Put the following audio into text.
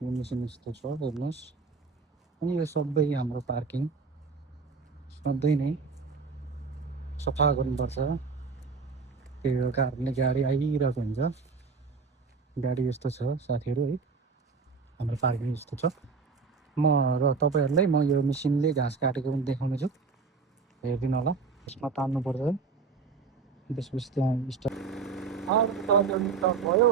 यो मेसिन यस्तो छ हेर्नुहोस्। अनि यो सबै हाम्रो पार्किङ सधैँ नै सफा गर्नुपर्छ। त्यो कारणले गाडी आइरहेको हुन्छ। गाडी यस्तो छ साथीहरू है, हाम्रो पार्किङ यस्तो छ। र तपाईँहरूलाई म यो मेसिनले घाँस काटेको पनि देखाउने छु, हेरिदिनु होला। यसमा तान्नुपर्छ, त्यसपछि त्यहाँ भयो।